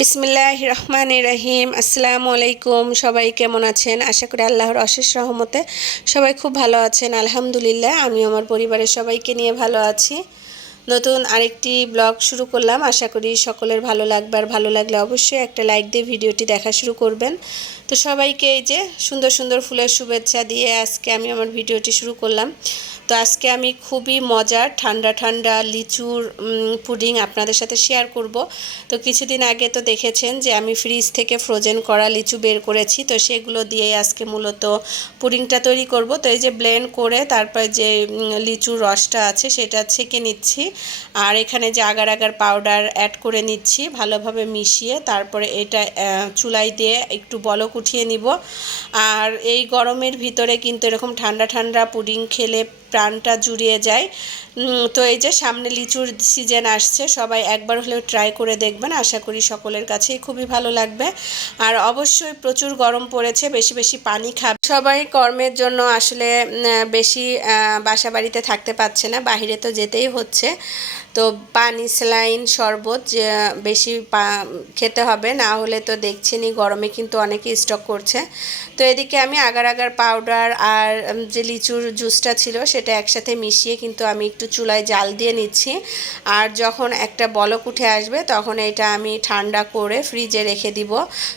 বিসমিল্লাহ রহমান রাহিম আসসালামু আলাইকুম। সবাই কেমন আছেন? আশা করি আল্লাহর অশেষ রহমতে সবাই খুব ভালো আছেন। আলহামদুলিল্লাহ আমি আমার পরিবারের সবাইকে নিয়ে ভালো আছি। নতুন আরেকটি ব্লগ শুরু করলাম। আশা করি সকলের ভালো লাগবে। আর ভালো লাগলে অবশ্যই একটা লাইক দিয়ে ভিডিওটি দেখা শুরু করবেন। তো সবাইকে এই যে সুন্দর সুন্দর ফুলের শুভেচ্ছা দিয়ে আজকে আমি আমার ভিডিওটি শুরু করলাম। তো আজকে আমি খুবই মজার ঠান্ডা ঠান্ডা লিচুর পুডিং আপনাদের সাথে শেয়ার করব। তো কিছুদিন আগে তো দেখেছেন যে আমি ফ্রিজ থেকে ফ্রোজেন করা লিচু বের করেছি, তো সেগুলো দিয়ে আজকে মূলত পুডিংটা তৈরি করব। তো এই যে ব্লেন্ড করে তারপর যে লিচুর রসটা আছে সেটা ছেঁকে নিচ্ছি। আর এখানে যে আগার আগার পাউডার অ্যাড করে নিচ্ছি ভালোভাবে মিশিয়ে, তারপরে এটা চুলাই দিয়ে একটু বলক উঠিয়ে নিব। আর এই গরমের ভিতরে কিন্তু এরকম ঠান্ডা ঠান্ডা পুডিং খেলে প্রাণটা জুড়িয়ে যায়। তো এই যে সামনে লিচুর সিজন আসছে, সবাই একবার হলেও ট্রাই করে দেখবেন। আশা করি সকলের কাছেই খুবই ভালো লাগবে। আর অবশ্যই প্রচুর গরম পড়েছে, বেশি বেশি পানি খাবে। সবাই কর্মের জন্য আসলে বেশি বাসা বাড়িতে থাকতে পারছে না, বাহিরে তো যেতেই হচ্ছে। তো পানি স্যালাইন শরবত বেশি খেতে হবে, না হলে তো দেখছেনই গরমে কিন্তু অনেকে স্টক করছে। তো এদিকে আমি আগার আগার পাউডার আর যে লিচুর জুসটা ছিল সেটা একসাথে মিশিয়ে কিন্তু আমি একটু চুলায় জাল দিয়ে নিচ্ছি। আর যখন একটা বলক উঠে আসবে, তখন এটা আমি ঠান্ডা করে ফ্রিজে রেখে দিব।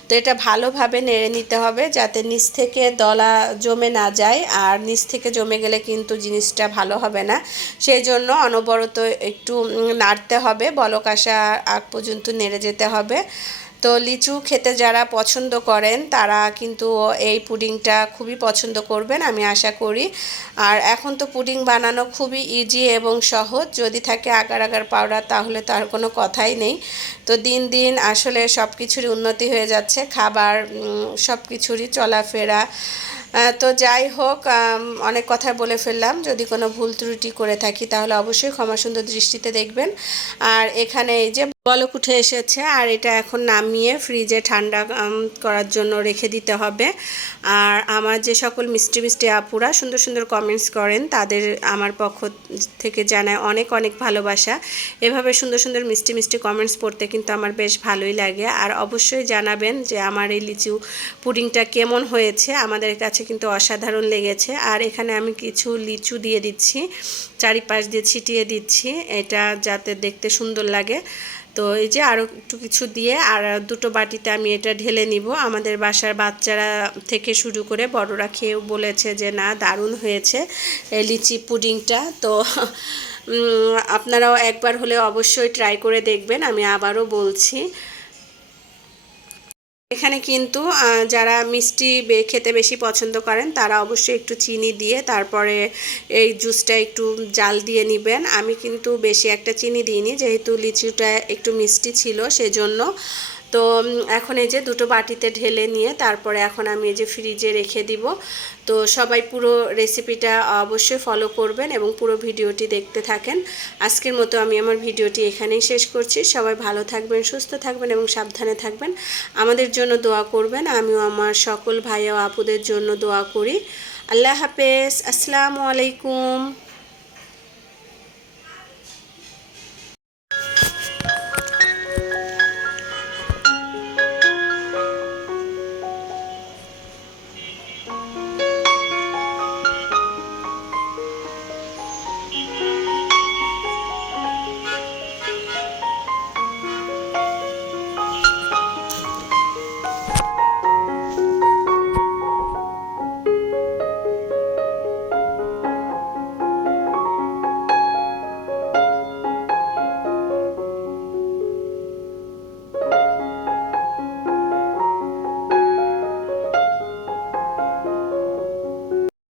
তো এটা ভালোভাবে নেড়ে নিতে হবে যাতে নিচ থেকে দলা জমে না যায়, আর নিচ থেকে জমে গেলে কিন্তু জিনিসটা ভালো হবে না। সেই জন্য অনবরত একটু নাড়তে হবে বলক আসা আগ পর্যন্ত নেড়ে যেতে হবে। তো লিচু খেতে যারা পছন্দ করেন, তারা কিন্তু এই পুডিংটা খুবই পছন্দ করবেন, আমি আশা করি। আর এখন তো পুডিং বানানো খুবই ইজি এবং সহজ, যদি থাকে আগার আগার পাউডার, তাহলে তার কোনো কথাই নেই। তো দিন দিন আসলে সব কিছুরই উন্নতি হয়ে যাচ্ছে, খাবার সব কিছুরই চলাফেরা। তো যাই হোক অনেক কথা বলে ফেললাম। যদি কোনো ভুল ত্রুটি করে থাকি, তাহলে অবশ্যই ক্ষমা সুন্দর দৃষ্টিতে দেখবেন। আর এখানে এই যে বলক উঠে এসেছে আর এটা এখন নামিয়ে ফ্রিজে ঠান্ডা করার জন্য রেখে দিতে হবে। আর আমার যে সকল মিষ্টি মিষ্টি আপুরা সুন্দর সুন্দর কমেন্টস করেন, তাদের আমার পক্ষ থেকে জানায় অনেক অনেক ভালোবাসা। এভাবে সুন্দর সুন্দর মিষ্টি মিষ্টি কমেন্টস পড়তে কিন্তু আমার বেশ ভালোই লাগে। আর অবশ্যই জানাবেন যে আমার এই লিচু পুডিংটা কেমন হয়েছে, আমাদের কাছে কিন্তু অসাধারণ লেগেছে। আর এখানে আমি কিছু লিচু দিয়ে দিচ্ছি, চারিপাশ দিয়ে ছিটিয়ে দিচ্ছি, এটা যাতে দেখতে সুন্দর লাগে। তো এই যে আরও একটু কিছু দিয়ে আর দুটো বাটিতে আমি এটা ঢেলে নিব। আমাদের বাসার বাচ্চারা থেকে শুরু করে বড়রা খেয়েও বলেছে যে, না, দারুণ হয়েছে লিচি পুডিংটা। তো আপনারাও একবার হলে অবশ্যই ট্রাই করে দেখবেন, আমি আবারও বলছি। এখানে কিন্তু যারা মিষ্টি খেতে বেশি পছন্দ করেন, তারা অবশ্যই একটু চিনি দিয়ে তারপরে এই জুসটা একটু জাল দিয়ে নেবেন। আমি কিন্তু বেশি একটা চিনি দিইনি, যেহেতু লিচুটা একটু মিষ্টি ছিল, সেজন্য তো এখন এই যে দুটো বাটিতে ঢেলে নিয়ে তারপরে এখন আমি এই যে ফ্রিজে রেখে দিব। তো সবাই পুরো রেসিপিটা অবশ্যই ফলো করবেন এবং পুরো ভিডিওটি দেখতে থাকেন। আজকের মতো আমি আমার ভিডিওটি এখানেই শেষ করছি। সবাই ভালো থাকবেন, সুস্থ থাকবেন এবং সাবধানে থাকবেন। আমাদের জন্য দোয়া করবেন। আমিও আমার সকল ভাই ও আপুদের জন্য দোয়া করি। আল্লাহ হাফেজ। আসসালামু আলাইকুম।